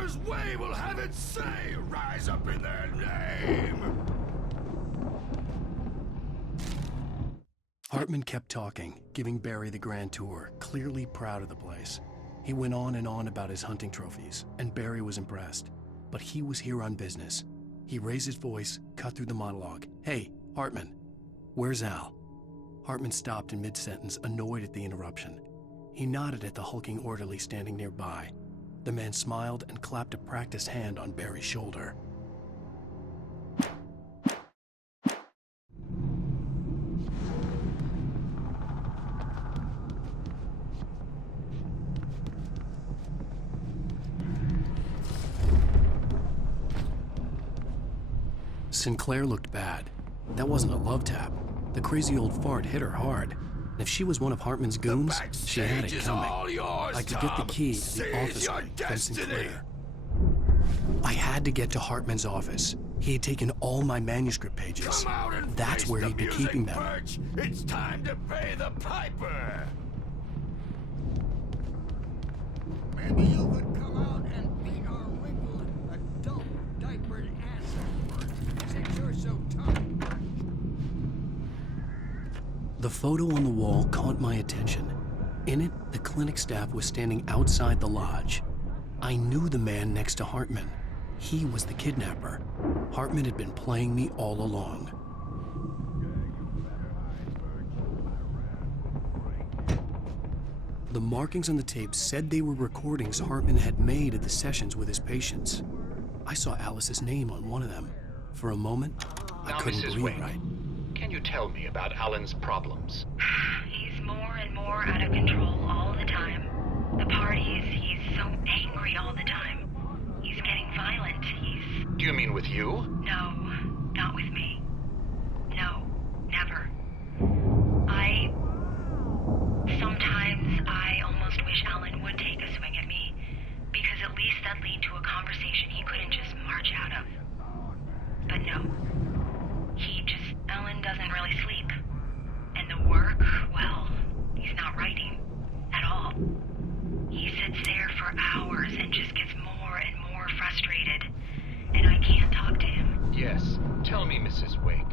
Hartman's Way will have its say rise up in their name! Hartman kept talking, giving Barry the grand tour, clearly proud of the place. He went on and on about his hunting trophies, and Barry was impressed. But he was here on business. He raised his voice, cut through the monologue. "Hey, Hartman, where's Al?" Hartman stopped in mid-sentence, annoyed at the interruption. He nodded at the hulking orderly standing nearby. The man smiled and clapped a practiced hand on Barry's shoulder. Sinclair looked bad. That wasn't a love tap. The crazy old fart hit her hard. If she was one of Hartman's goons, she had it coming. I could get the key to the office from Sinclair. I had to get to Hartman's office. He had taken all my manuscript pages. That's where he'd be keeping them. It's time to pay the piper! Maybe you could come out and beat our wrinkled, adult, diapered asses since you're so tough. The photo on the wall caught my attention. In it, the clinic staff was standing outside the lodge. I knew the man next to Hartman. He was the kidnapper. Hartman had been playing me all along. The markings on the tape said they were recordings Hartman had made at the sessions with his patients. I saw Alice's name on one of them. For a moment, I couldn't Mrs. breathe Wing, right. can you tell me about Alan's problems? He's more and more out of control all the time. The parties, he's so angry all the time. He's getting violent. Do you mean with you? No, not with me. No, never. Sometimes I almost wish Alan would take a swing at me, because at least that'd lead to a conversation he couldn't just march out of. But no. Alan doesn't really sleep. And the work, well, he's not writing at all. He sits there for hours and just gets more and more frustrated. And I can't talk to him. Yes. Tell me, Mrs. Wake.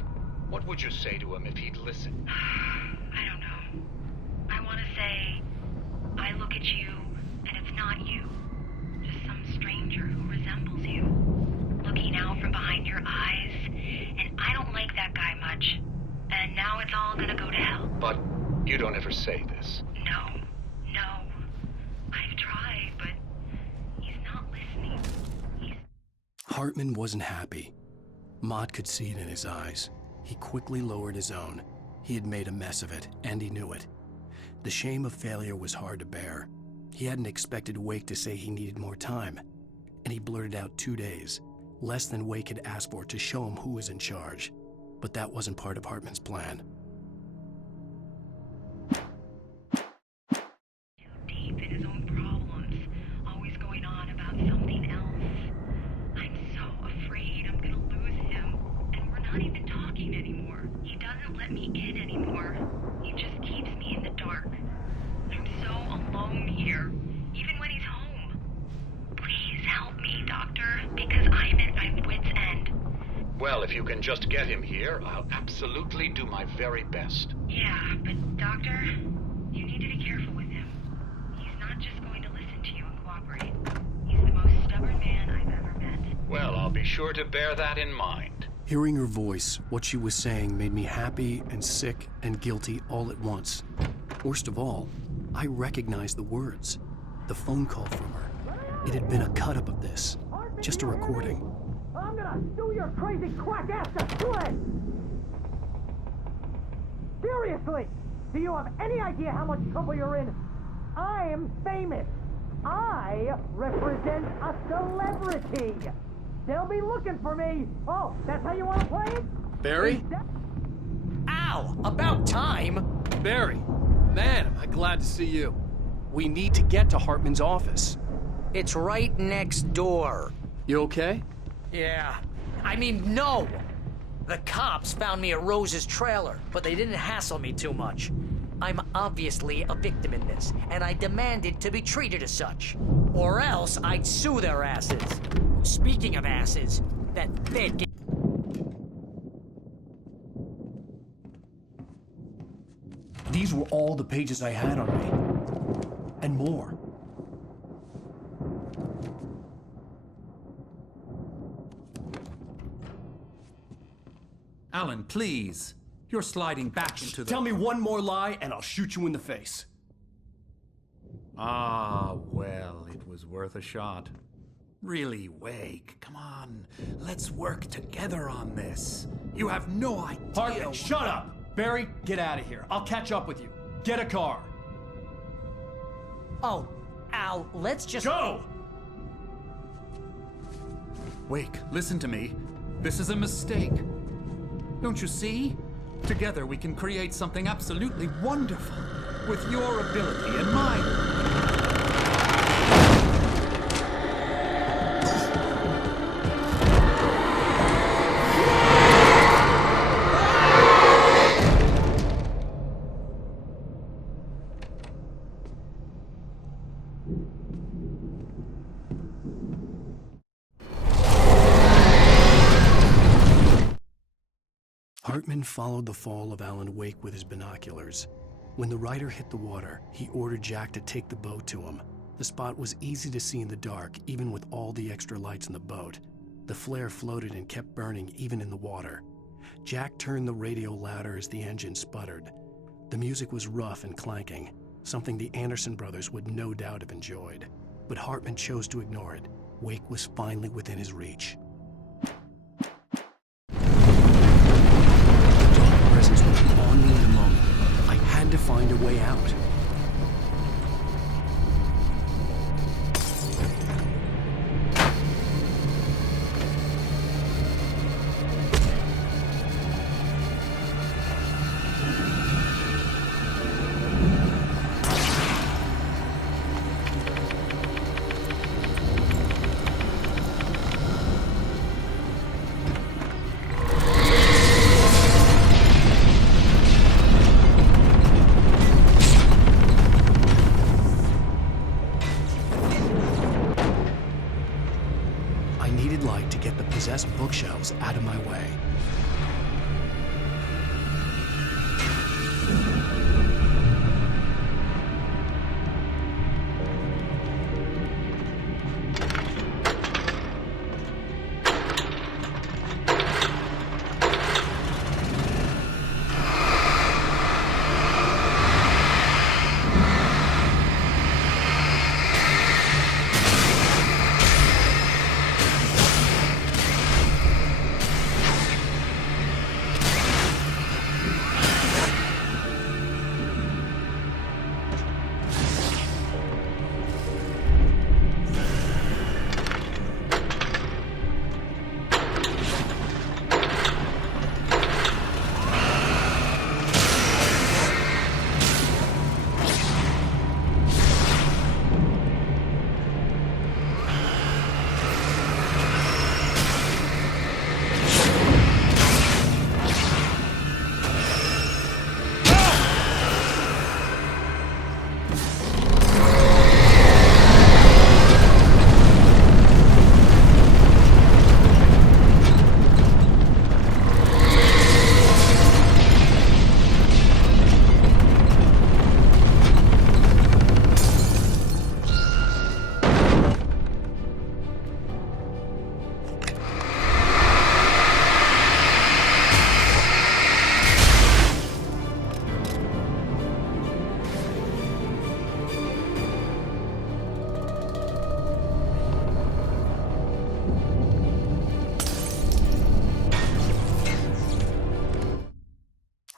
What would you say to him if he'd listen? I don't know. I want to say, I look at you, and it's not you. Just some stranger who resembles you. Looking out from behind your eyes, and I don't like that guy much. And now it's all gonna go to hell. But you don't ever say this. No. I've tried, but he's not listening. Hartman wasn't happy. Mott could see it in his eyes. He quickly lowered his own. He had made a mess of it, and he knew it. The shame of failure was hard to bear. He hadn't expected Wake to say he needed more time, and he blurted out 2 days, less than Wake had asked for to show him who was in charge. But that wasn't part of Hartman's plan. Too deep in his own problems, always going on about something else. I'm so afraid I'm gonna lose him, and we're not even talking anymore. He doesn't let me in anymore. He just keeps me in the dark. I'm so alone here, even when he's home. Please help me, Doctor, because I'm at my wit's end. Well, if you can just get him here, I'll absolutely do my very best. Yeah, but Doctor, you need to be careful with him. He's not just going to listen to you and cooperate. He's the most stubborn man I've ever met. Well, I'll be sure to bear that in mind. Hearing her voice, what she was saying made me happy and sick and guilty all at once. Worst of all, I recognized the words. The phone call from her. It had been a cut-up of this. Just a recording. I'm gonna sue your crazy quack ass to shreds! Seriously! Do you have any idea how much trouble you're in? I'm famous! I represent a celebrity! They'll be looking for me! Oh, that's how you want to play it? Barry? Ow! About time! Barry! Man, am I glad to see you. We need to get to Hartman's office. It's right next door. You okay? Yeah. I mean, no! The cops found me at Rose's trailer, but they didn't hassle me too much. I'm obviously a victim in this, and I demanded to be treated as such. Or else I'd sue their asses. Speaking of asses, that fed. These were all the pages I had on me. And more. Alan, please. You're sliding back into the... Tell me one more lie and I'll shoot you in the face. Ah, well, it was worth a shot. Really, Wake, come on. Let's work together on this. You have no idea... Hartman, shut up! Barry, get out of here. I'll catch up with you. Get a car. Oh, Al, let's just... Go! Wake, listen to me. This is a mistake. Don't you see? Together we can create something absolutely wonderful. With your ability and mine. Hartman followed the fall of Alan Wake with his binoculars. When the rider hit the water, he ordered Jack to take the boat to him. The spot was easy to see in the dark, even with all the extra lights in the boat. The flare floated and kept burning even in the water. Jack turned the radio louder as the engine sputtered. The music was rough and clanking, something the Anderson brothers would no doubt have enjoyed. But Hartman chose to ignore it. Wake was finally within his reach. Presence would be on me in a moment. I had to find a way out. Bookshelves out of my way.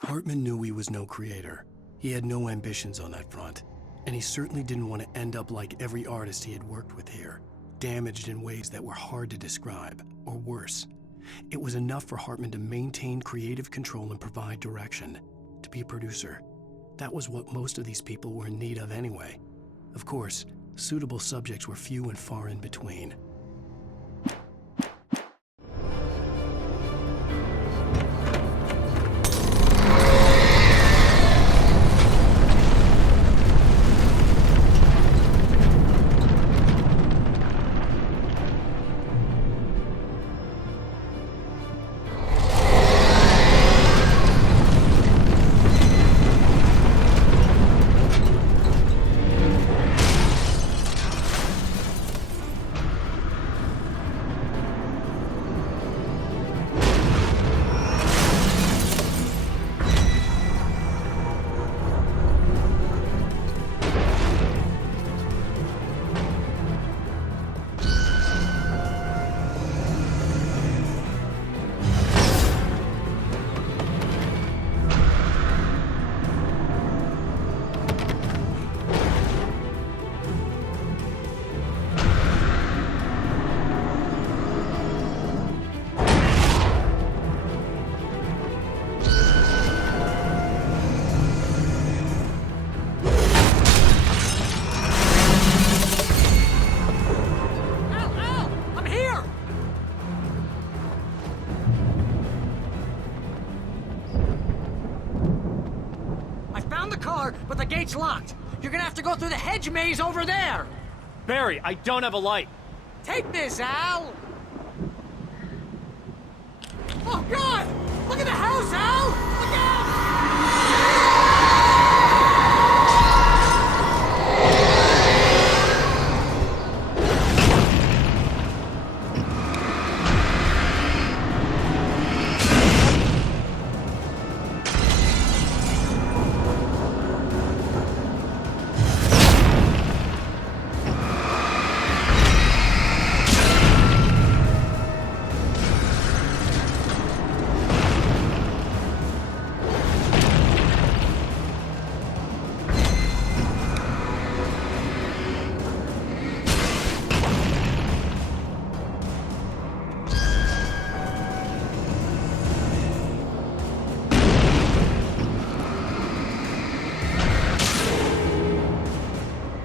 Hartman knew he was no creator. He had no ambitions on that front, and he certainly didn't want to end up like every artist he had worked with here, damaged in ways that were hard to describe, or worse. It was enough for Hartman to maintain creative control and provide direction, to be a producer. That was what most of these people were in need of anyway. Of course, suitable subjects were few and far in between. found the car, but the gate's locked. You're gonna have to go through the hedge maze over there. Barry, I don't have a light. Take this, Al! Oh, God! Look at the house, Al! Look out!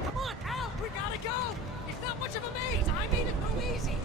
Come on, Al! We gotta go! It's not much of a maze! I made it go easy!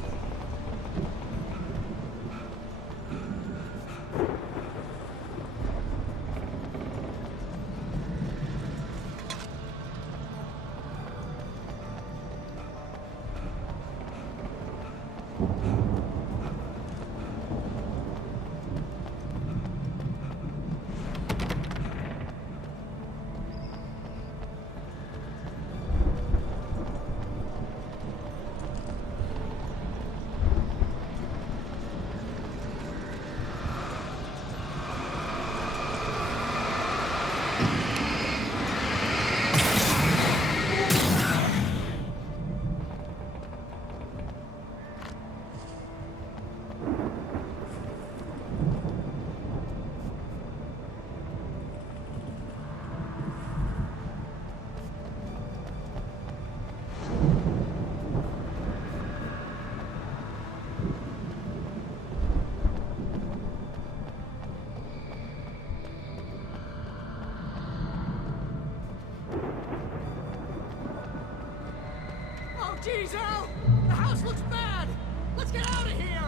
Oh, geez, Al! The house looks bad! Let's get out of here!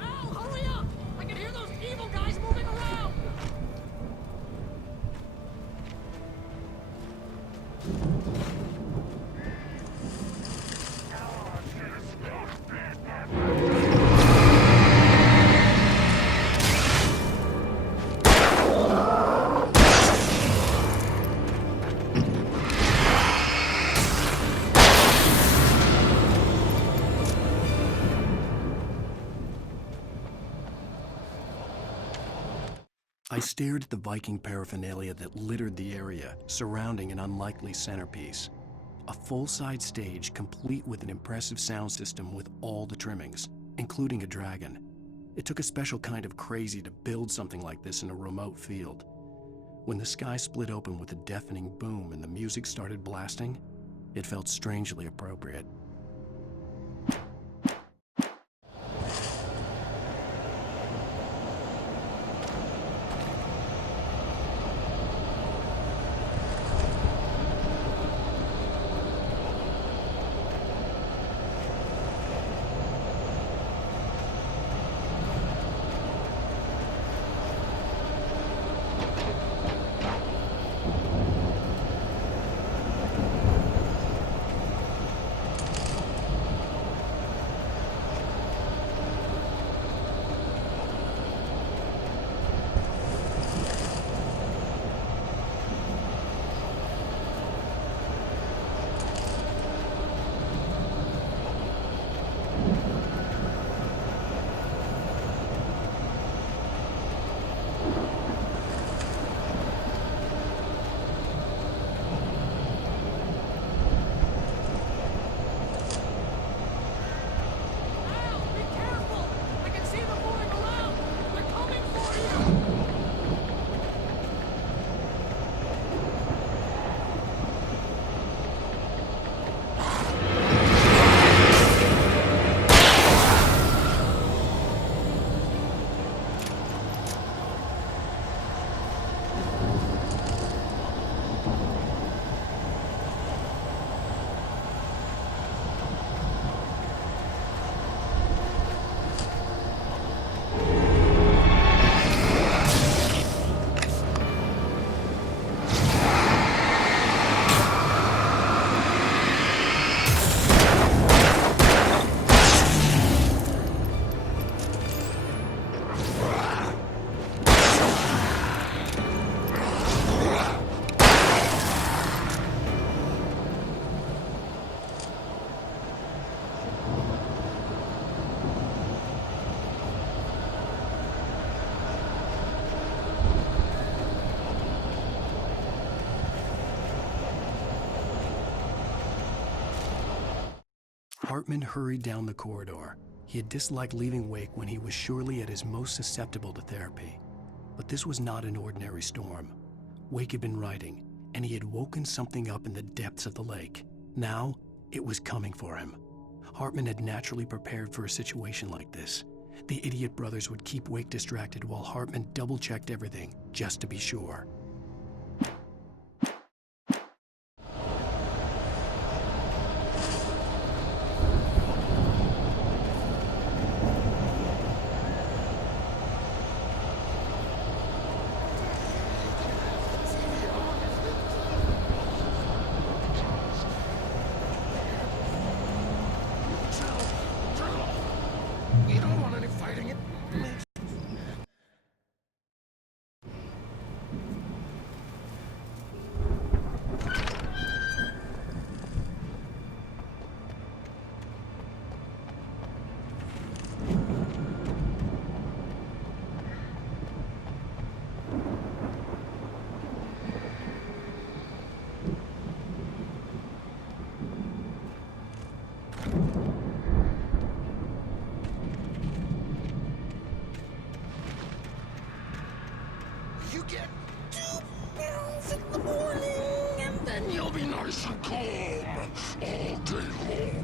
Al, hurry up! I can hear those evil guys moving around! I stared at the Viking paraphernalia that littered the area, surrounding an unlikely centerpiece. A full-side stage complete with an impressive sound system with all the trimmings, including a dragon. It took a special kind of crazy to build something like this in a remote field. When the sky split open with a deafening boom and the music started blasting, it felt strangely appropriate. Hartman hurried down the corridor. He had disliked leaving Wake when he was surely at his most susceptible to therapy. But this was not an ordinary storm. Wake had been writing, and he had woken something up in the depths of the lake. Now, it was coming for him. Hartman had naturally prepared for a situation like this. The idiot brothers would keep Wake distracted while Hartman double-checked everything, just to be sure. We don't want any fighting. It makes you get 2 pills in the morning, and then you'll be nice and calm all day long.